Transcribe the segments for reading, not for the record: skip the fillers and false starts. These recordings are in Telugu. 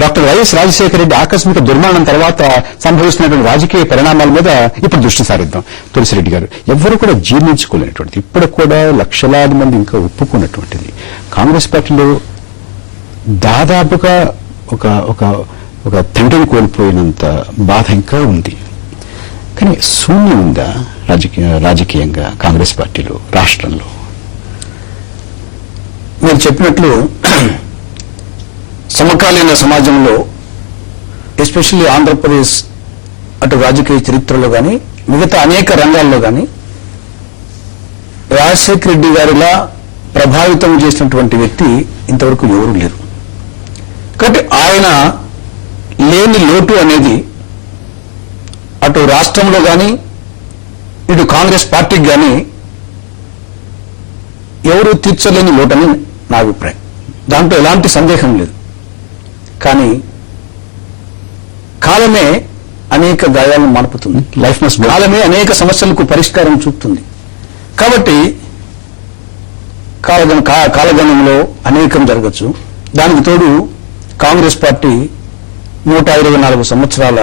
డాక్టర్ వైఎస్ రాజశేఖర రెడ్డి ఆకస్మిక దుర్మరణం తర్వాత సంభవిస్తున్నటువంటి రాజకీయ పరిణామాల మీద ఇప్పుడు దృష్టి సారిద్దాం. తులసిరెడ్డి గారు, ఎవ్వరూ కూడా జీర్ణించుకోలేనటువంటిది, ఇప్పటికి కూడా లక్షలాది మంది ఇంకా ఒప్పుకున్నటువంటిది, కాంగ్రెస్ పార్టీలో దాదాపుగా ఒక తండ్రిని కోల్పోయినంత బాధ ఇంకా ఉంది. కానీ శూన్యం ఉందా రాజకీయంగా కాంగ్రెస్ పార్టీలో, రాష్ట్రంలో? మీరు చెప్పినట్లు సమకాలీన సమాజంలో, ఎస్పెషల్లీ ఆంధ్రప్రదేశ్ అటు రాజకీయ చరిత్రలో కానీ మిగతా అనేక రంగాల్లో కానీ రాజశేఖర రెడ్డి గారిలా ప్రభావితం చేసినటువంటి వ్యక్తి ఇంతవరకు ఎవరూ లేరు. కాబట్టి ఆయన లేని లోటు అనేది అటు రాష్ట్రంలో కానీ ఇటు కాంగ్రెస్ పార్టీకి కానీ ఎవరూ తీర్చలేని లోటని నా అభిప్రాయం. దాంట్లో ఎలాంటి సందేహం లేదు. కానీ కాలమే అనేక గాయాలను మాన్పుతుంది. కాలమే అనేక సమస్యలకు పరిష్కారం చూపుతుంది. కాబట్టి కాలగణంలో అనేకం జరగచ్చు. దానికి తోడు కాంగ్రెస్ పార్టీ 124 సంవత్సరాల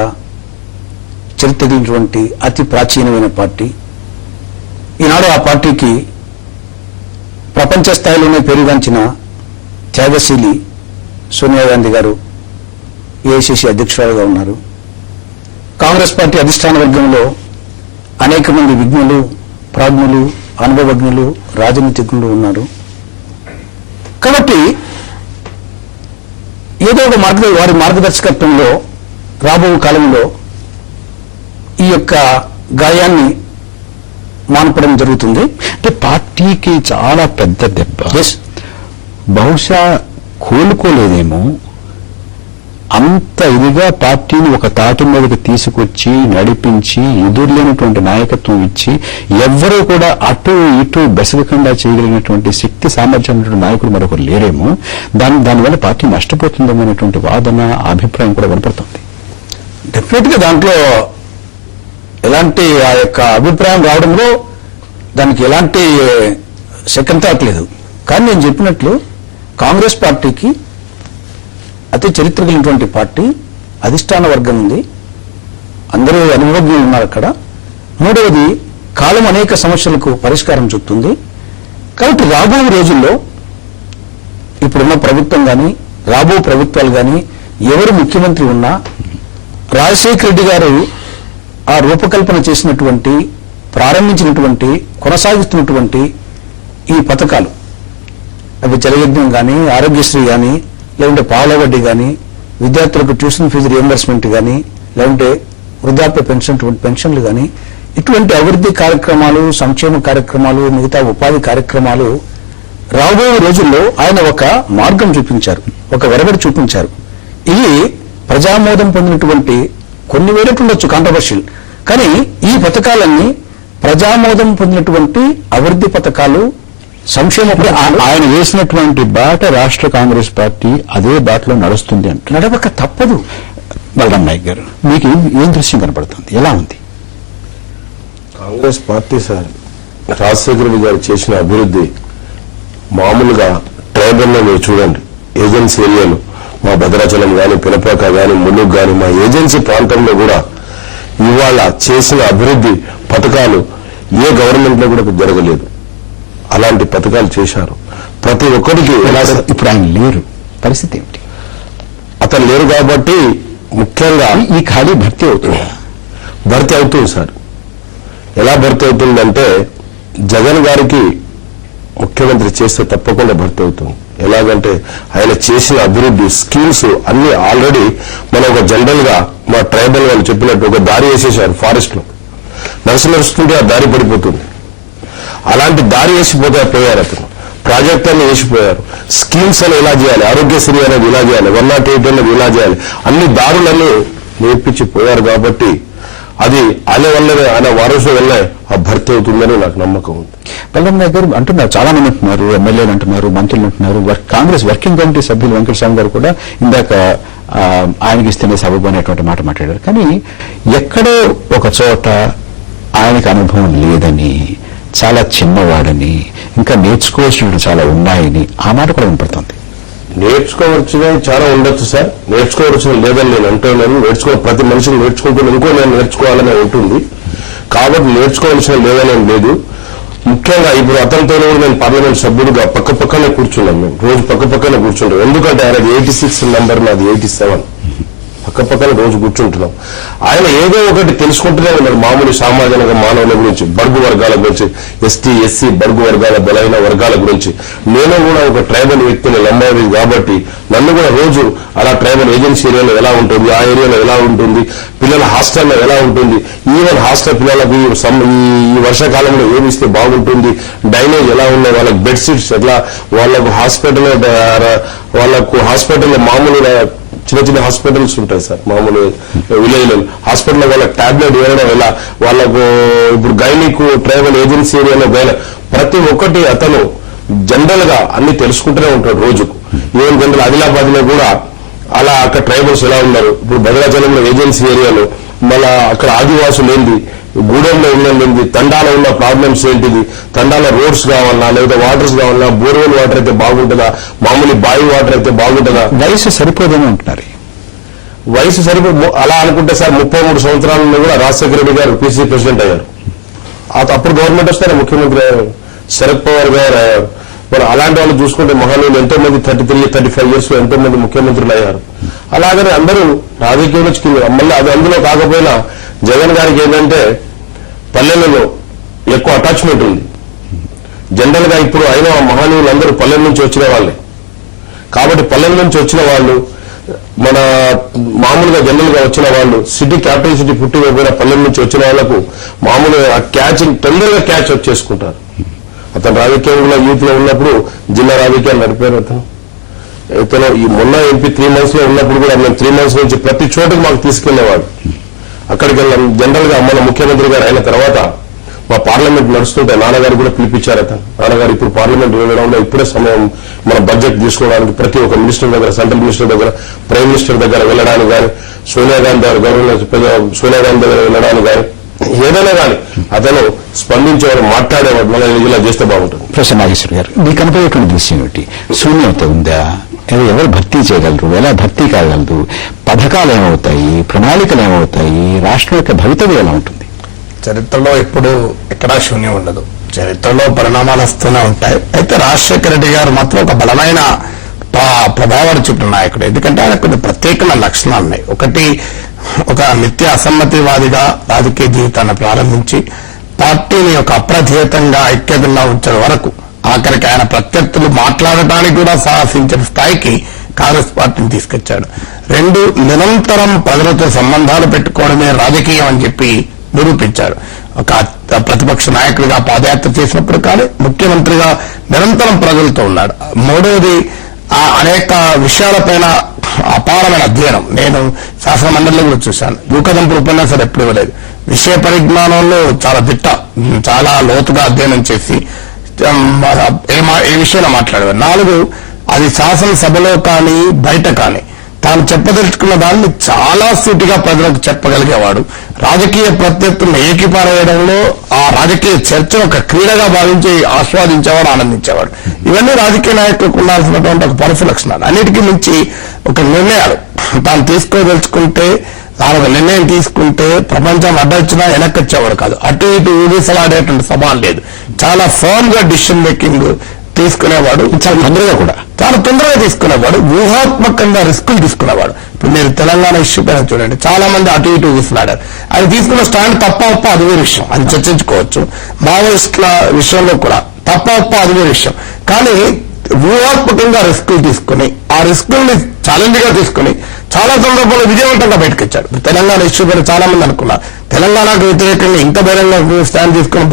చరిత్ర కలిగినటువంటి అతి ప్రాచీనమైన పార్టీ. ఈనాడు ఆ పార్టీకి ప్రపంచ స్థాయిలోనే పేరుగాంచిన త్యాగశీలి సోనియా గాంధీ గారు ఏఐసిసి అధ్యక్షురాలుగా ఉన్నారు. కాంగ్రెస్ పార్టీ అధిష్టాన వర్గంలో అనేక మంది విజ్ఞులు, ప్రాజ్ఞులు, అనుభవజ్ఞులు, రాజనీతిజ్ఞులు ఉన్నారు. కాబట్టి ఏదో ఒక వారి మార్గదర్శకత్వంలో రాబో కాలంలో ఈ యొక్క గాయాన్ని మాన్పడం జరుగుతుంది. అంటే పార్టీకి చాలా పెద్ద దెబ్బ. బహుశా కోలుకోలేదేమో, అంత ఇదిగా పార్టీని ఒక తాటి మీదకి తీసుకొచ్చి నడిపించి ఎదురులేనటువంటి నాయకత్వం ఇచ్చి ఎవ్వరూ కూడా అటు ఇటు బెసగకుండా చేయగలిగినటువంటి శక్తి సామర్థ్యం నాయకుడు మరొకరు లేరేమో. దానివల్ల పార్టీ నష్టపోతుందేమో అనేటువంటి వాదన, అభిప్రాయం కూడా కనపడుతుంది. డెఫినెట్ గా దాంట్లో ఎలాంటి ఆ యొక్క అభిప్రాయం రావడంలో దానికి ఎలాంటి సెకండ్ థాట్ లేదు. కానీ నేను చెప్పినట్లు కాంగ్రెస్ పార్టీకి అతి చరిత్ర కలిగినటువంటి పార్టీ, అధిష్టాన వర్గం ఉంది, అందరూ అనుభవజ్ఞులు ఉన్నారు అక్కడ. మూడవది, కాలం అనేక సమస్యలకు పరిష్కారం చూపుతుంది. కాబట్టి రాబో రోజుల్లో ఇప్పుడున్న ప్రభుత్వం కానీ రాబో ప్రభుత్వాలు కానీ ఎవరు ముఖ్యమంత్రి ఉన్నా రాజశేఖర రెడ్డి గారు ఆ రూపకల్పన చేసినటువంటి, ప్రారంభించినటువంటి, కొనసాగిస్తున్నటువంటి ఈ పథకాలు, అవి జలయజ్ఞం కానీ, ఆరోగ్యశ్రీ కానీ, లేకుంటే పావుల వడ్డీ కానీ, విద్యార్థులకు ట్యూషన్ ఫీజు రియంబర్స్మెంట్ కానీ, లేకుంటే వృద్ధాప్య పెన్షన్లు కానీ, ఇటువంటి అభివృద్ధి కార్యక్రమాలు, సంక్షేమ కార్యక్రమాలు, మిగతా ఉపాధి కార్యక్రమాలు రాబోయే రోజుల్లో ఆయన ఒక మార్గం చూపించారు, ఒక వెరబడి చూపించారు. ఇది ప్రజామోదం పొందినటువంటి, కొన్ని వేరేటుండొచ్చు కాంట్రవర్షియల్, కానీ ఈ పథకాలన్నీ ప్రజామోదం పొందినటువంటి అభివృద్ధి పథకాలు, సంక్షేమ పథకాలు. ఆయన వేసినటువంటి బాట రాష్ట్ర కాంగ్రెస్ పార్టీ అదే బాటలో నడుస్తుంది అంటే నడవక తప్పదు. బలరాం నాయక్ గారు, మీకు ఏం దృశ్యం కనపడుతుంది, ఎలా ఉంది? కాంగ్రెస్ పార్టీ సార్ రాజశేఖర రెడ్డి గారు చేసిన అభివృద్ధి మామూలుగా ట్రైబల్లో మీరు చూడండి, ఏజెన్సీ ఏరియాలు, మా భద్రాచలం కానీ, పిలపాక కానీ, ములుగు కానీ, మా ఏజెన్సీ ప్రాంతంలో కూడా ఇవాళ చేసిన అభివృద్ధి పథకాలు ఏ గవర్నమెంట్ లో కూడా జరగలేదు. అలాంటి పథకాలు చేశారు. ప్రతి ఒక్కరికి. ఇప్పుడు ఆయన లేరు, పరిస్థితి ఏమిటి? అతను లేరు కాబట్టి ముఖ్యంగా ఈ ఖాళీ భర్తీ అవుతుందా? భర్తీ అవుతుంది సార్. ఎలా భర్తీ అవుతుందంటే జగన్ గారికి ముఖ్యమంత్రి చేస్తే తప్పకుండా భర్తీ అవుతుంది. ఎలాగంటే ఆయన చేసిన అభివృద్ధి స్కీమ్స్ అన్ని ఆల్రెడీ మనం ఒక జనరల్ గా మా ట్రైబల్ వాళ్ళు చెప్పినట్టు ఒక దారి వేసేసారు. ఫారెస్ట్ లో నడుస్తుంటే ఆ దారి పడిపోతుంది. అలాంటి దారి వేసిపోయారు. అతను ప్రాజెక్ట్ అని వేసిపోయారు. స్కీమ్స్ అని ఇలా చేయాలి, ఆరోగ్యశ్రీ అనేది ఇలా చేయాలి, 108 అనేది ఇలా చేయాలి, అన్ని దారులన్నీ నేర్పించి పోయారు. కాబట్టి అది ఆయన వల్లనే, ఆయన వారసు వల్లే ఆ భర్తీ అవుతుందని నాకు నమ్మకం ఉంది. బలరాం నాయక్ గారు అంటున్నారు, చాలా మంది అంటున్నారు, ఎమ్మెల్యేలు అంటున్నారు, మంత్రులు అంటున్నారు, కాంగ్రెస్ వర్కింగ్ కమిటీ సభ్యులు వెంకటస్వామి గారు కూడా ఇందాక ఆయనకి ఇస్తేనే సబబు అనేటువంటి మాట మాట్లాడారు. కానీ ఎక్కడో ఒక చోట ఆయనకు అనుభవం లేదని, చాలా చిన్నవాడని, ఇంకా నేర్చుకోవాల్సినవి చాలా ఉన్నాయని ఆ మాట కూడా వినపడుతుంది. నేర్చుకోవలసినవి చాలా ఉండొచ్చు సార్. నేర్చుకోవలసిన లేదని నేను అంటున్నాను. ప్రతి మనిషిని నేర్చుకుంటూ ఇంకో నేను నేర్చుకోవాలనే ఉంటుంది. కాబట్టి నేర్చుకోవాల్సిన లేదనేం లేదు. ముఖ్యంగా ఇప్పుడు అతనితో నేను పార్లమెంట్ సభ్యుడిగా పక్కనే కూర్చున్నాను. మేము రోజు పక్కనే కూర్చుంటాం. ఎందుకంటే ఆయనది 86 నంబర్, నాది 87. పక్కన రోజు కూర్చుంటున్నాం. ఆయన ఏదో ఒకటి తెలుసుకుంటూనే ఉన్నారు. మామూలు సామాజిక మానవుల గురించి, బడుగు వర్గాల గురించి, ఎస్టీ ఎస్సీ బడుగు వర్గాల బలైన వర్గాల గురించి. నేను కూడా ఒక ట్రైబల్ వ్యక్తిని లంబాడి కాబట్టి నన్ను కూడా రోజు అలా ట్రైబల్ ఏజెన్సీ ఏరియాలో ఎలా ఉంటుంది, ఆ ఏరియాలో ఎలా ఉంటుంది, పిల్లల హాస్టల్లో ఎలా ఉంటుంది, ఈవెన్ హాస్టల్ పిల్లలకు ఈ వర్షాకాలంలో ఏమి ఇస్తే బాగుంటుంది, డైనేజ్ ఎలా ఉన్నాయి, వాళ్ళకి బెడ్షీట్స్ ఎట్లా, వాళ్ళకు హాస్పిటల్లో మామూలుగా చిన్న హాస్పిటల్స్ ఉంటాయి సార్. మామూలు విలేజ్ హాస్పిటల్లో వాళ్ళకి టాబ్లెట్ వేయడం ఎలా, వాళ్ళకు ఇప్పుడు గైనిక్ ట్రైబల్ ఏజెన్సీ ఏరియాలో ప్రతి ఒక్కటి అతను జనరల్ గా అన్ని తెలుసుకుంటూనే ఉంటాడు రోజుకు. ఈవెన్ జనరల్ ఆదిలాబాద్ లో కూడా అలా అక్కడ ట్రైబల్స్ ఎలా ఉన్నారు, ఇప్పుడు భద్రాచలంలో ఏజెన్సీ ఏరియాలో మళ్ళా అక్కడ ఆదివాసులు ఏంది, గూడెంలో ఉన్నది, తండాలో ఉన్న ప్రాబ్లమ్స్ ఏంటిది, తండాలో రోడ్స్ కావాలన్నా లేదా వాటర్స్ కావాలన్నా, బోర్వెల్ వాటర్ అయితే బాగుంటుందా, మామూలు బావి వాటర్ అయితే బాగుంటుందా. వయసు సరిపోదని అంటున్నారు. వయసు అలా అనుకుంటే సార్ 33 సంవత్సరాలలో కూడా రాజశేఖర రెడ్డి గారు పీసీ ప్రెసిడెంట్ అయ్యారు. అప్పుడు గవర్నమెంట్ వస్తే ముఖ్యమంత్రి శరద్ పవార్ గారు అయ్యారు. మరి అలాంటి వాళ్ళు చూసుకుంటే మహానీయులు ఎంతో మంది 33-35 ఇయర్స్ లో ఎంతో మంది ముఖ్యమంత్రులు అయ్యారు. అలాగనే అందరూ రాజకీయంలో మళ్ళీ అది అందులో కాకపోయినా జగన్ గారికి ఏంటంటే పల్లెలలో ఎక్కువ అటాచ్మెంట్ ఉంది. జనరల్ గా ఇప్పుడు అయినా మహానీయులు అందరూ పల్లెల నుంచి వచ్చిన వాళ్ళే కాబట్టి పల్లెల నుంచి వచ్చిన వాళ్ళు మన మామూలుగా జనరల్ గా వచ్చిన వాళ్ళు సిటీ క్యాపిటల్ సిటీ పుట్టి పోయిన పల్లెల నుంచి వచ్చిన వాళ్లకు మామూలుగా తొందరగా క్యాచ్ అప్ చేసుకుంటారు. అతను రాజకీయంలో యూత్ లో ఉన్నప్పుడు జిల్లా రాజకీయాలు నడిపారు. అతను ఈ మొన్న ఎంపీ 3 months లో ఉన్నప్పుడు కూడా మేము 3 months నుంచి ప్రతి చోటుకు మాకు తీసుకెళ్లేవాడు. అక్కడికి వెళ్ళాం. జనరల్ గా మన ముఖ్యమంత్రి గారు అయిన తర్వాత మా పార్లమెంట్ నడుస్తుంటే నాన్నగారు కూడా పిలిపించారు. అతను నాన్నగారు ఇప్పుడు పార్లమెంట్ వెళ్ళడంలో ఇప్పుడే సమయం మన బడ్జెట్ తీసుకోవడానికి ప్రతి ఒక్క మినిస్టర్ దగ్గర, సెంట్రల్ మినిస్టర్ దగ్గర, ప్రైమ్ మినిస్టర్ దగ్గర వెళ్ళడానికి కానీ, సోనియా గాంధీ సోనియా గాంధీ దగ్గర వెళ్ళడానికి కానీ, ఏదైనా కానీ అతను స్పందించేవాడు, మాట్లాడేవాడు. మళ్ళీ ఇలా చేస్తే బాగుంటుంది. ప్రొఫెసర్ నాగేశ్వర గారు, మీ కనపడేటువంటి దృశ్యం ఏమిటి? శూన్యత ఉందా? ఎవరు భర్తీ చేయగలరు? ఎలా భర్తీ కాగలరు? పథకాలు ఏమవుతాయి? ప్రణాళికలు ఏమవుతాయి? రాష్ట్రం యొక్క భవితవ్యం ఎలా ఉంటుంది? చరిత్రలో ఎప్పుడు ఎక్కడా శూన్యం ఉండదు. చరిత్రలో పరిణామాలు వస్తూనే ఉంటాయి. అయితే రాజశేఖర రెడ్డి గారు మాత్రం ఒక బలమైన ప్రభావాన్ని చూపిన నాయకుడు. ఎందుకంటే ఆయన కొన్ని ప్రత్యేకమైన లక్షణాలు ఉన్నాయి. ఒకటి, ఒక నిత్య అసమ్మతివాదిగా రాజకీయ జీవితాన్ని ప్రారంభించి పార్టీని ఒక అప్రతిహతంగా ఐక్యతగా ఉంచడం వరకు ఆఖరికి ఆయన ప్రత్యర్థులు మాట్లాడటానికి కూడా సాహసించిన స్థాయికి కాంగ్రెస్ పార్టీని తీసుకొచ్చాడు. 2, నిరంతరం ప్రజలతో సంబంధాలు పెట్టుకోవడమే రాజకీయం అని చెప్పి నిరూపించారు. ఒక ప్రతిపక్ష నాయకుడిగా పాదయాత్ర చేసినప్పుడు కానీ ముఖ్యమంత్రిగా నిరంతరం ప్రజలతో ఉన్నాడు. 3వది, అనేక విషయాలపైన అపారమైన అధ్యయనం. నేను శాసన మండలిలో కూడా చూశాను. యూకదంపుడు ఉపన్యాసాలు ఎప్పుడు ఇవ్వలేదు. విషయ పరిజ్ఞానంలో చాలా చాలా లోతుగా అధ్యయనం చేసి ఏ విషయంలో మాట్లాడేవారు. 4, అది శాసనసభలో కానీ బయట కానీ తాను చెప్పదలుచుకున్న దాన్ని చాలా సూటిగా ప్రజలకు చెప్పగలిగేవాడు. రాజకీయ ప్రత్యర్థులను ఏకీపారేయడంలో ఆ రాజకీయ చర్చ ఒక క్రీడగా భావించి ఆస్వాదించేవాడు, ఆనందించేవాడు. ఇవన్నీ రాజకీయ నాయకులకు ఉండాల్సినటువంటి ఒక పరుసు లక్షణాలు. అన్నిటికీ మించి ఒక నిర్ణయాలు తాను తీసుకోదలుచుకుంటే, తాను ఒక నిర్ణయం తీసుకుంటే ప్రపంచం అడ్డొచ్చినా వెనక్కొచ్చేవాడు కాదు. అటు ఇటు ఊగిసలాడేటువంటి సవాల్ లేదు. చాలా ఫర్మ్ గా డిసిషన్ మేకింగ్ తీసుకునేవాడు. చాలా తొందరగా తీసుకునేవాడు. వ్యూహాత్మకంగా రిస్కులు తీసుకునేవాడు. ఇప్పుడు మీరు తెలంగాణ ఇష్యూ పైన చూడండి, చాలా మంది అటు ఇటు ఊగిసలాడారు. ఆయన తీసుకున్న స్టాండ్ తప్ప అది వేరే విషయం, అది చర్చించుకోవచ్చు. మావోయిస్టుల విషయంలో కూడా తప్ప అది వేరే విషయం. కానీ వ్యూహాత్మకంగా రిస్కులు తీసుకుని ఆ రిస్కుల్ని ఛాలెంజ్ గా తీసుకుని చాలా సందర్భాల్లో విజయవంతంగా బయటకొచ్చాడు. తెలంగాణ ఇష్యూ పైన చాలా మంది అనుకున్నారు తెలంగాణకు వ్యతిరేకంగా ఇంత బహిరంగ స్టాండ్ తీసుకుని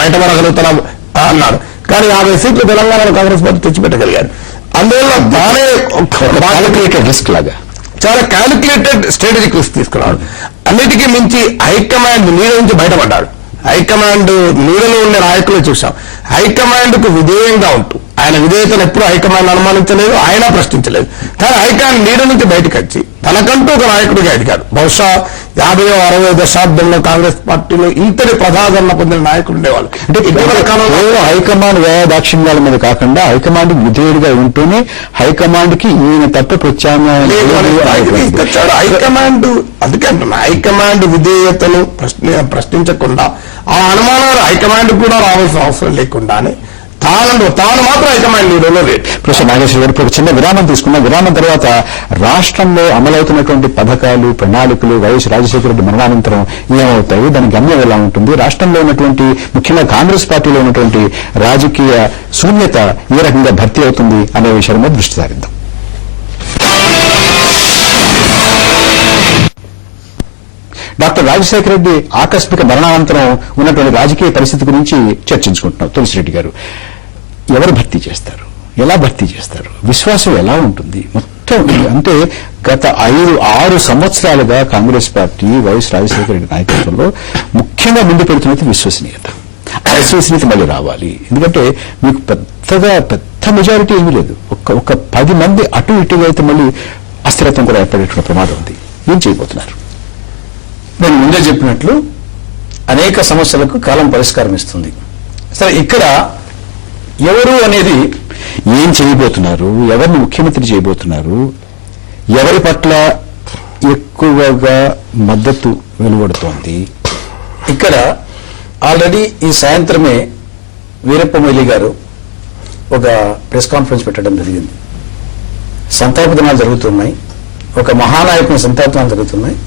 బయటపడగలుగుతున్నాం అన్నారు. కానీ 50 సీట్లు తెలంగాణలో కాంగ్రెస్ పార్టీ తెచ్చిపెట్టగలిగారు. అందువల్ల తానే రిస్క్ లాగా చాలా క్యాలిక్యులేటెడ్ స్ట్రాటజిక్ రిస్క్ తీసుకున్నాడు. అన్నిటికీ మించి హైకమాండ్ నీడ నుంచి బయటపడ్డాడు. హైకమాండ్ నీడలో ఉండే నాయకులు చూసాం. హైకమాండ్ కు విధేయంగా ఉంటూ ఆయన విధేయతను ఎప్పుడు హైకమాండ్ అనుమానించలేదు, ఆయన ప్రశ్నించలేదు. కానీ హైకమాండ్ నీడ నుంచి బయటకు వచ్చి తనకంటూ ఒక నాయకుడిగా ఎదిగాడు. బహుశా 50వ 60వ దశాబ్దంలో కాంగ్రెస్ పార్టీలో ఇంతటి ప్రజాదరణ పొందిన నాయకులు ఉండేవాళ్ళు. అంటే ఇటీవల కాలంలో హైకమాండ్ దాక్షిణ్యాల మీద కాకుండా హైకమాండ్ విధేయుడిగా ఉంటూనే హైకమాండ్ కి ఈయన తప్ప తెచ్చాడు. హైకమాండ్ అందుకే అంటున్నా, హైకమాండ్ విధేయతను ప్రశ్నించకుండా ఆ అనుమానాలు హైకమాండ్ కూడా రావాల్సిన అవసరం లేకుండానే తాను మాత్రం హైకమాండ్ లీడర్లో లేదు. ప్రొఫెసర్ నాగేశ్వర గారు ఇప్పుడు చిన్న విరామం తీసుకున్నాం. విరామం తర్వాత రాష్ట్రంలో అమలవుతున్నటువంటి పథకాలు, ప్రణాళికలు వైఎస్ రాజశేఖర రెడ్డి మరణానంతరం ఏమవుతాయి, దాని గమ్యం ఎలా ఉంటుంది, రాష్ట్రంలో ఉన్నటువంటి ముఖ్యంగా కాంగ్రెస్ పార్టీలో ఉన్నటువంటి రాజకీయ శూన్యత ఏ రకంగా భర్తీ అవుతుంది అనే విషయం మీద దృష్టి సారిద్దాం. డాక్టర్ రాజశేఖర రెడ్డి ఆకస్మిక మరణానంతరం ఉన్నటువంటి రాజకీయ పరిస్థితి గురించి చర్చించుకుంటున్నాం. తులసిరెడ్డి గారు, ఎవరు భర్తీ చేస్తారు, ఎలా భర్తీ చేస్తారు, విశ్వాసం ఎలా ఉంటుంది? మొత్తం అంటే గత 5-6 సంవత్సరాలుగా కాంగ్రెస్ పార్టీ వైఎస్ రాజశేఖర రెడ్డి నాయకత్వంలో ముఖ్యంగా ముందు పెడుతున్నది విశ్వసనీయత. ఆ విశ్వసనీయత మళ్ళీ రావాలి. ఎందుకంటే మీకు పెద్ద మెజారిటీ ఏమీ లేదు. ఒక 10 మంది అటు ఇటుగా అయితే మళ్ళీ అస్థిరత్వం కూడా ఏర్పడేటువంటి ప్రమాదం ఉంది. ఏం చేయబోతున్నారు? నేను ముందే చెప్పినట్లు అనేక సమస్యలకు కాలం పరిష్కారం ఇస్తుంది. సరే, ఇక్కడ ఎవరు అనేది ఏం చేయబోతున్నారు, ఎవరిని ముఖ్యమంత్రి చేయబోతున్నారు, ఎవరి పట్ల ఎక్కువగా మద్దతు వెలువడుతోంది? ఇక్కడ ఆల్రెడీ ఈ సాయంత్రమే వీరప్ప మొయిలీ గారు ఒక ప్రెస్ కాన్ఫరెన్స్ పెట్టడం జరిగింది. సంతాప దినాలు జరుగుతున్నాయి, ఒక మహానాయకుని సంతాప దినాలు జరుగుతున్నాయి.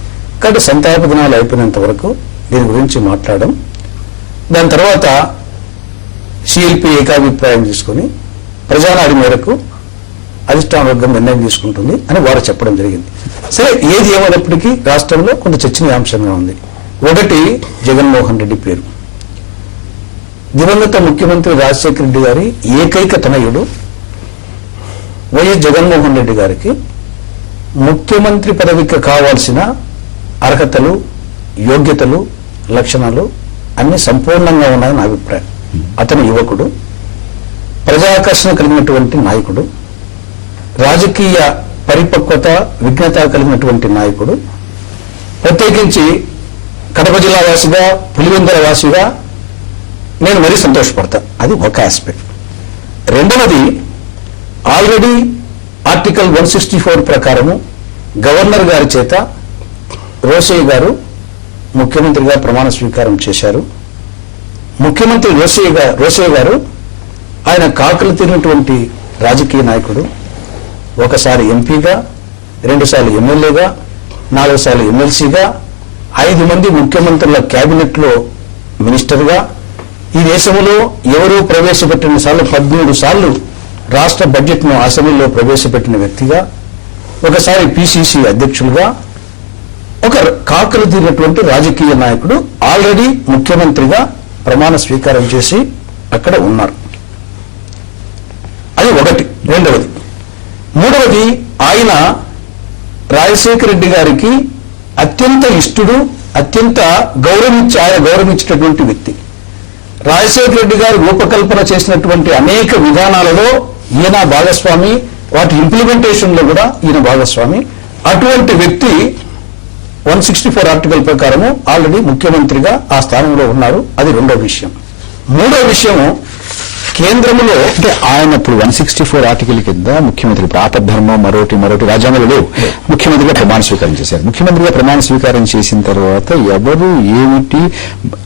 కాబట్టి సంతాప దినాలు అయిపోయినంత వరకు దీని గురించి మాట్లాడడం, దాని తర్వాత సిఎల్పి ఏకాభిప్రాయం తీసుకుని ప్రజానాడి మేరకు అధిష్టాన వర్గం నిర్ణయం తీసుకుంటుంది అని వారు చెప్పడం జరిగింది. సరే, ఏది ఏమైనప్పటికీ రాష్ట్రంలో కొంత చర్చనీయాంశంగా ఉంది. ఒకటి, జగన్మోహన్ రెడ్డి పేరు. దివంగత ముఖ్యమంత్రి రాజశేఖర రెడ్డి గారి ఏకైక తనయుడు వైఎస్ జగన్మోహన్ రెడ్డి గారికి ముఖ్యమంత్రి పదవికి కావాల్సిన అర్హతలు, యోగ్యతలు, లక్షణాలు అన్ని సంపూర్ణంగా ఉన్నాయని నా అభిప్రాయం. అతను యువకుడు, ప్రజాకర్షణ కలిగినటువంటి నాయకుడు, రాజకీయ పరిపక్వత, విజ్ఞత కలిగినటువంటి నాయకుడు. ప్రత్యేకించి కడప జిల్లా వాసిగా, పులివెందుల వాసిగా నేను మరీ సంతోషపడతా. అది ఒక ఆస్పెక్ట్. రెండవది, ఆల్రెడీ ఆర్టికల్ 164 ప్రకారము గవర్నర్ గారి చేత రోసయ్య గారు ముఖ్యమంత్రిగా ప్రమాణ స్వీకారం చేశారు. ముఖ్యమంత్రి రోసయ్య గారు ఆయన కాకులు తిరిగినటువంటి రాజకీయ నాయకుడు. ఒకసారి ఎంపీగా, 2 సార్లు ఎమ్మెల్యేగా, 4 సార్లు ఎమ్మెల్సీగా, 5 మంది ముఖ్యమంత్రుల క్యాబినెట్లో మినిస్టర్గా, ఈ దేశంలో ఎవరూ ప్రవేశపెట్టిన 13 సార్లు రాష్ట్ర బడ్జెట్ను అసెంబ్లీలో ప్రవేశపెట్టిన వ్యక్తిగా, ఒకసారి పిసిసి అధ్యక్షులుగా, ఒక కాకలు తీరినటువంటి రాజకీయ నాయకుడు ఆల్రెడీ ముఖ్యమంత్రిగా ప్రమాణ స్వీకారం చేసి అక్కడ ఉన్నారు. అది ఒకటి. రెండవది. మూడవది, ఆయన రాజశేఖర రెడ్డి గారికి అత్యంత ఇష్టడు, అత్యంత ఆయన గౌరవించేటటువంటి వ్యక్తి. రాజశేఖర రెడ్డి గారు రూపకల్పన చేసినటువంటి అనేక విధానాలలో ఈయన భాగస్వామి, వాటి ఇంప్లిమెంటేషన్ లో కూడా ఈయన భాగస్వామి. అటువంటి వ్యక్తి 164 ఆర్టికల్ ప్రకారము ఆల్రెడీ ముఖ్యమంత్రిగా ఆ స్థానంలో ఉన్నారు. అది రెండో విషయం. మూడో విషయము, కేంద్రంలో అంటే ఆయన ఇప్పుడు 164 ఆర్టికల్ కింద ముఖ్యమంత్రి ఆపద్ధర్మం మరోటి రాజ్యాంగంలో లేవు. ముఖ్యమంత్రిగా ప్రమాణ స్వీకారం చేశారు. ముఖ్యమంత్రిగా ప్రమాణ స్వీకారం చేసిన తర్వాత ఎవరు ఏమిటి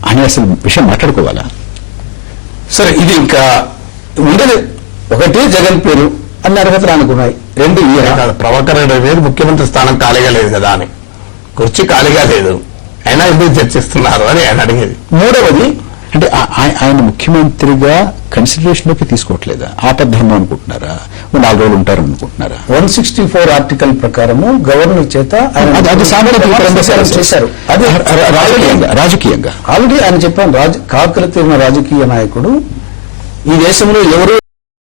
అని అసలు విషయం మాట్లాడుకోవాలా? సరే, ఇది ఇంకా ఉండదు. ఒకటి, జగన్ పేరు అన్ని అర్హతలు అనుకున్నాయి. 2, ప్రభాకర్ రెడ్డి పేరు ముఖ్యమంత్రి స్థానం ఖాళీగా లేదు కదా అని, కుర్చీ ఖాళీగా లేదు, అయినా ఎందుకు చర్చిస్తున్నారు అని ఆయన అడిగేది. మూడవది, అంటే ఆయన ముఖ్యమంత్రిగా కన్సిడరేషన్ లోకి తీసుకోవట్లేదా? ఆపద్ధర్మం అనుకుంటున్నారా? 4 రోజులు ఉంటారు అనుకుంటున్నారా? 164 ఆర్టికల్ ప్రకారము గవర్నర్ చేత చేశారు. అది రాజకీయంగా ఆల్రెడీ ఆయన చెప్పాను. కాకలు తీరిన రాజకీయ నాయకుడు. ఈ దేశంలో ఎవరు